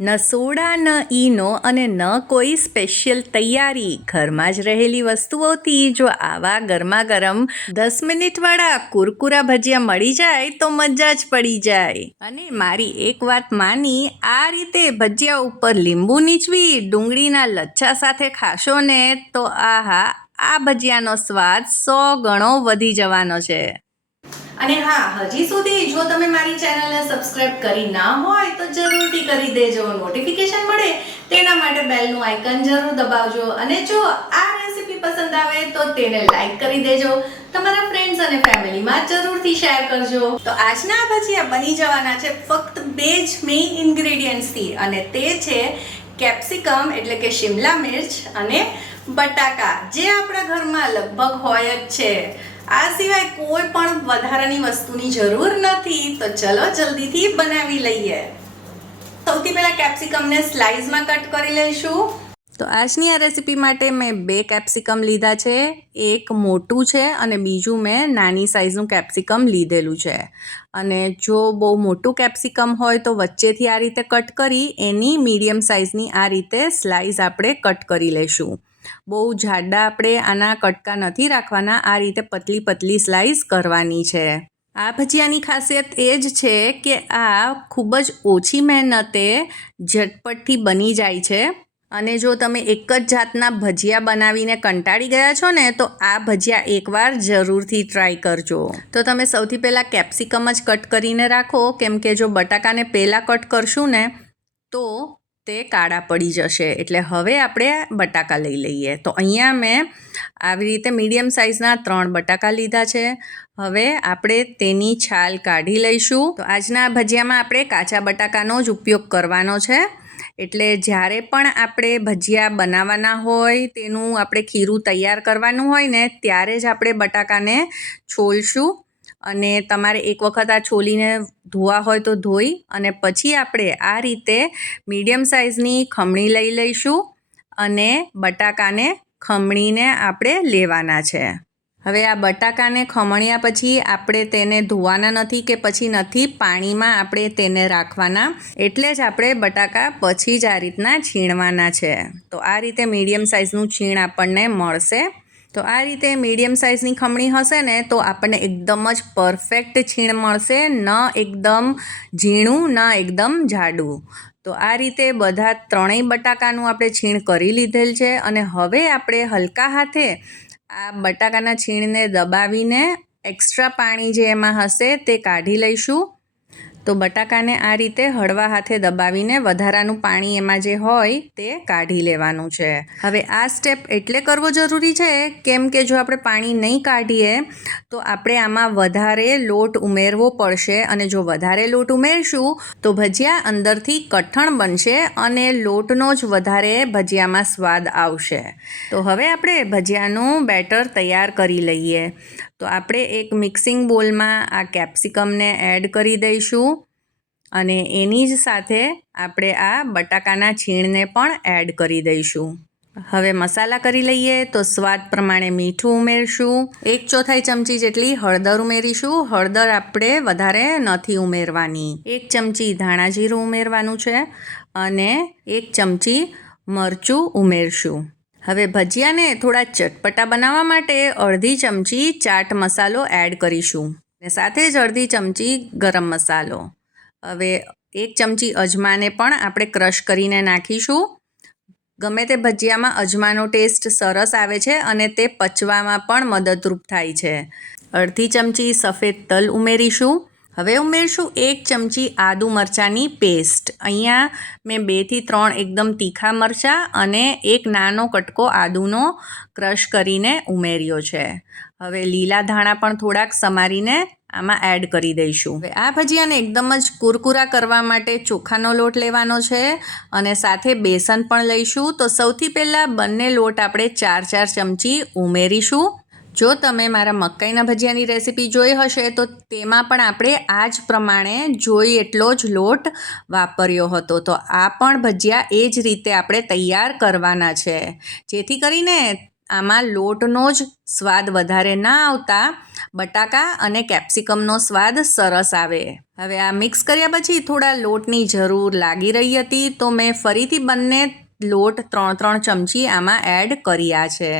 ન સોડા ન ઈનો અને ન કોઈ સ્પેશિયલ તૈયારી, ઘરમાં જ રહેલી વસ્તુઓથી જો આવા ગરમા ગરમ 10 મિનિટવાળા કુરકુરા ભજીયા મળી જાય તો મજા જ પડી જાય. અને મારી એક વાત માની, આ રીતે ભજીયા ઉપર લીંબુ નીચવી ડુંગળીના લચ્છા સાથે ખાશો ને તો આહા, આ ભજીયાનો સ્વાદ 100 ગણો વધી જવાનો છે. અને હા, હજી સુધી જો તમે મારી ચેનલને સબસ્ક્રાઇબ કરી ના હોય તો જરૂરથી કરી દેજો. નોટિફિકેશન મળે તેના માટે બેલનું આઇકન જરૂર દબાવજો. અને જો આ રેસીપી પસંદ આવે તો તેને લાઈક કરી દેજો. તમારા ફ્રેન્ડ્સ અને ફેમિલીમાં જરૂરથી શેર કરજો. તો આજના ભજીયા બની જવાના છે ફક્ત 2 જ મેઇન ઇન્ગ્રેડિયન્ટ્સથી, અને તે છે કેપ્સિકમ એટલે કે શિમલા મિર્ચ અને બટાકા, જે આપણા ઘરમાં લગભગ હોય જ છે. આ સિવાય કોઈ પણ વધારાની વસ્તુની જરૂર નથી. તો ચલો જલ્દીથી બનાવી લઈએ. સૌથી પહેલા કેપ્સિકમને સ્લાઇસમાં કટ કરી લઈશું. તો આજની આ રેસીપી માટે મેં 2 કેપ્સિકમ લીધા છે. એક મોટું છે અને બીજું મેં નાની સાઇઝનું કેપ્સિકમ લીધેલું છે. અને જો બહુ મોટું કેપ્સિકમ હોય તો વચ્ચેથી આ રીતે કટ કરી એની મીડિયમ સાઇઝની આ રીતે સ્લાઇસ આપણે કટ કરી લઈશું. બહુ જાડા આપણે આના કટકા નથી રાખવાના, આ રીતે પતલી પતલી સ્લાઇસ કરવાની છે. આ ભજીયાની ખાસિયત એ જ છે કે આ ખૂબ જ ઓછી મહેનતે ઝટપટથી બની જાય છે. અને જો તમે એક જ જાતના ભજીયા બનાવીને કંટાળી ગયા છો ને તો આ ભજીયા એકવાર જરૂરથી ટ્રાય કરજો. તો તમે સૌથી પહેલાં કેપ્સિકમ જ કટ કરીને રાખો, કેમ કે જો બટાકાને પહેલાં કટ કરશું ને તો તે કાળા પડી જશે. એટલે હવે આપણે બટાકા લઈ લઈએ. તો અહીંયા મેં આવી રીતે મીડિયમ સાઇઝના 3 બટાકા લીધા છે. હવે આપણે તેની છાલ કાઢી લઈશું. તો આજના ભજીયામાં આપણે કાચા બટાકાનો જ ઉપયોગ કરવાનો છે. એટલે જ્યારે પણ આપણે ભજીયા બનાવવાના હોય, તેનું આપણે ખીરું તૈયાર કરવાનું હોય ને ત્યારે જ આપણે બટાકાને છોલશું. અને તમારે એક વખત આ છોલીને ધોવા હોય તો ધોઈ અને પછી આપણે આ રીતે મીડિયમ સાઇઝની ખમણી લઈ લઈશું અને બટાકાને ખમણીને આપણે લેવાના છે. હવે આ બટાકાને ખમણ્યા પછી આપણે તેને ધોવાના નથી કે પછી નથી પાણીમાં આપણે તેને રાખવાના. એટલે જ આપણે બટાકા પછી જ આ રીતના છીણવાના છે. તો આ રીતે મીડિયમ સાઇઝનું છીણ આપણને મળશે. તો આ રીતે મીડિયમ સાઇઝની ખમણી હશે ને તો આપણને એકદમ જ પરફેક્ટ છીણ મળશે, ન એકદમ ઝીણું ન એકદમ જાડું. તો આ રીતે બધા 3 બટાકાનું આપણે છીણ કરી લીધેલ છે. અને હવે આપણે હલકા હાથે આ બટાકાના છીણને દબાવીને એક્સ્ટ્રા પાણી જે એમાં હશે તે કાઢી લઈશું. તો બટાકાને આ રીતે હળવા હાથે દબાવીને વધારાનું પાણી એમાં જે હોય તે કાઢી લેવાનું છે. હવે આ સ્ટેપ એટલે કરવો જરૂરી છે કેમ કે જો આપણે પાણી નહીં કાઢીએ તો આપણે આમાં વધારે લોટ ઉમેરવો પડશે. અને જો વધારે લોટ ઉમેરશું તો ભજીયા અંદરથી કઠણ બનશે અને લોટનો જ વધારે ભજીયામાં સ્વાદ આવશે. તો હવે આપણે ભજીયાનું બેટર તૈયાર કરી લઈએ. તો આપણે એક મિક્સિંગ બોલમાં આ કેપ્સિકમને એડ કરી દઈશું અને એની જ સાથે આપણે આ બટાકાના છીણને પણ એડ કરી દઈશું. હવે મસાલા કરી લઈએ. તો સ્વાદ પ્રમાણે મીઠું ઉમેરશું. 1/4 ચમચી જેટલી હળદર ઉમેરીશું. હળદર આપણે વધારે નથી ઉમેરવાની. 1 ચમચી ધાણા જીરું ઉમેરવાનું છે અને 1 ચમચી મરચું ઉમેરશું. હવે ભજીયાને થોડા ચટપટા બનાવવા માટે અડધી ચમચી ચાટ મસાલો એડ કરીશું અને સાથે જ અડધી ચમચી ગરમ મસાલો. હવે 1 ચમચી અજમાને પણ આપણે ક્રશ કરીને નાખીશું. ગમે તે ભજીયામાં અજમાનો ટેસ્ટ સરસ આવે છે અને તે પચવામાં પણ મદદરૂપ થાય છે. અડધી ચમચી સફેદ તલ ઉમેરીશું. હવે ઉમેરશું 1 ચમચી આદુ મરચાંની પેસ્ટ. અહીંયા મેં 2 થી 3 એકદમ તીખા મરચાં અને 1 નાનો કટકો આદુનો ક્રશ કરીને ઉમેર્યો છે. હવે લીલા ધાણા પણ થોડાક સમારીને આમાં એડ કરી દઈશું. હવે આ ભજીયાને એકદમ જ કુરકુરા કરવા માટે ચોખાનો લોટ લેવાનો છે અને સાથે બેસન પણ લઈશું. તો સૌથી પહેલાં બંને લોટ આપણે 4-4 ચમચી ઉમેરીશું. જો તમે મારા મકાઈના ભજીયાની રેસીપી જોઈ હશે તો તેમાં પણ આપણે આ જ પ્રમાણે જોઈ એટલો જ લોટ વાપર્યો હતો. તો આ પણ ભજીયા એ જ રીતે આપણે તૈયાર કરવાના છે જેથી કરીને આમાં લોટનો જ સ્વાદ વધારે ના આવતા બટાકા અને કેપ્સિકમનો સ્વાદ સરસ આવે. હવે આ મિક્સ કર્યા પછી થોડા લોટની જરૂર લાગી રહી હતી, તો મેં ફરીથી બંને લોટ 3-3 ચમચી આમાં એડ કર્યા છે.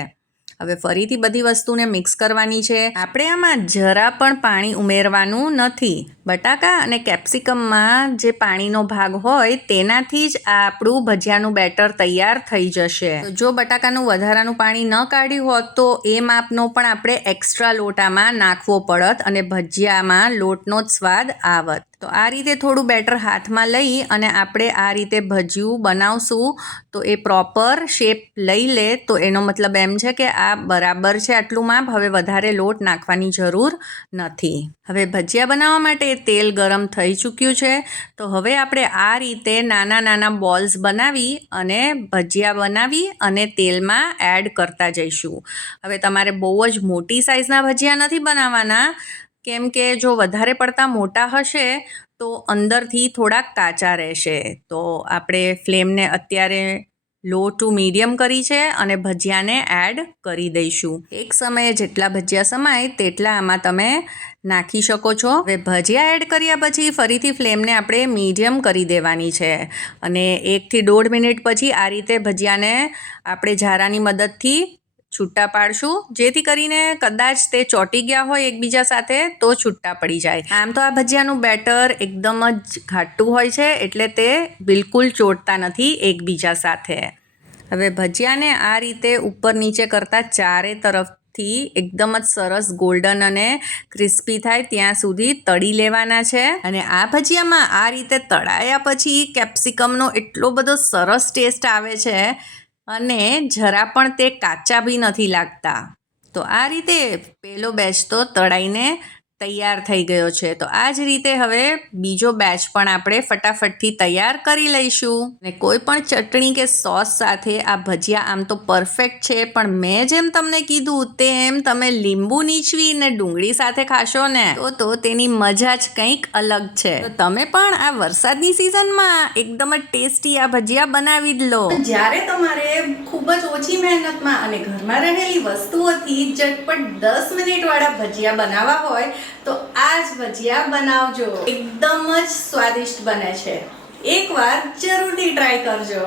હવે ફરીથી બધી વસ્તુને મિક્સ કરવાની છે. આપણે આમાં જરા પણ પાણી ઉમેરવાનું નથી. બટાકા અને કેપ્સિકમમાં જે પાણીનો ભાગ હોય તેનાથી જ આ આપણું ભજીયાનું બેટર તૈયાર થઈ જશે. તો જો બટાકાનું વધારાનું પાણી ન કાઢ્યું હોત તો એ માપનો પણ આપણે એક્સ્ટ્રા લોટ આમાં નાખવો પડત અને ભજીયામાં લોટનો જ સ્વાદ આવત. તો આ રીતે થોડું બેટર હાથમાં લઈ અને આપણે આ રીતે ભજીયું બનાવશું તો એ પ્રોપર શેપ લઈ લે, તો એનો મતલબ એમ છે કે આ બરાબર છે આટલું માપ. હવે વધારે લોટ નાખવાની જરૂર નથી. હવે ભજીયા બનાવવા માટે તેલ ગરમ થઈ ચૂક્યું છે, તો હવે આપણે આ રીતે નાના નાના બોલ્સ બનાવી અને ભજીયા બનાવી અને તેલમાં એડ કરતા જઈશું. હવે તમારે બહુ જ મોટી સાઇઝના ભજીયા નથી બનાવવાના, કેમ કે જો વધારે પડતા મોટા હશે તો અંદરથી થોડાક કાચા રહેશે. તો આપણે ફ્લેમને અત્યારે લો ટુ મીડિયમ કરી છે અને ભજીયાને એડ કરી દઈશું. એક સમયે જેટલા ભજીયા સમાય તેટલા આમાં તમે નાખી શકો છો. હવે ભજીયા એડ કર્યા પછી ફરીથી ફ્લેમને આપણે મીડિયમ કરી દેવાની છે અને 1 થી 1.5 મિનિટ પછી આ રીતે ભજીયાને આપણે ઝારાની મદદથી છૂટા પાડશું, જેથી કરીને કદાચ તે ચોંટી ગયા હોય એકબીજા સાથે તો છૂટા પડી જાય. આમ તો આ ભજીયાનું બેટર એકદમ જ ઘાટું હોય છે, એટલે તે બિલકુલ ચોંટતા નથી એકબીજા સાથે. હવે ભજીયાને આ રીતે ઉપર નીચે કરતાં ચારે તરફથી એકદમ જ સરસ ગોલ્ડન અને ક્રિસ્પી થાય ત્યાં સુધી તળી લેવાના છે. અને આ ભજીયામાં આ રીતે તળાયા પછી કેપ્સિકમનો એટલો બધો સરસ ટેસ્ટ આવે છે અને જરા પણ તે કાચા બી નથી લાગતા. તો આ રીતે પહેલો બેચ તો તળાઈને તૈયાર થઈ ગયો છે. તો આ જ રીતે હવે બીજો બેચ પણ આપણે ફટાફટથી તૈયાર કરી લઈશું. અને કોઈ પણ ચટણી કે સોસ સાથે આ ભજીયા આમ તો પરફેક્ટ છે, પણ મેં જેમ તમને કીધું તેમ તમે લીંબુ નીચવીને ડુંગળી સાથે ખાશો ને તો તેની મજા જ કંઈક અલગ છે. તો તમે પણ આ વરસાદની સિઝનમાં એકદમ જ ટેસ્ટી આ ભજીયા બનાવી જ લો. જ્યારે તમારે ખૂબ જ ઓછી મહેનતમાં અને ઘરમાં રહેલી વસ્તુઓથી ઝટપટ 10 મિનિટવાળા ભજીયા બનાવવા હોય તો આ જ ભજીયા બનાવજો. એકદમ જ સ્વાદિષ્ટ બને છે. એકવાર જરૂરથી ટ્રાય કરજો.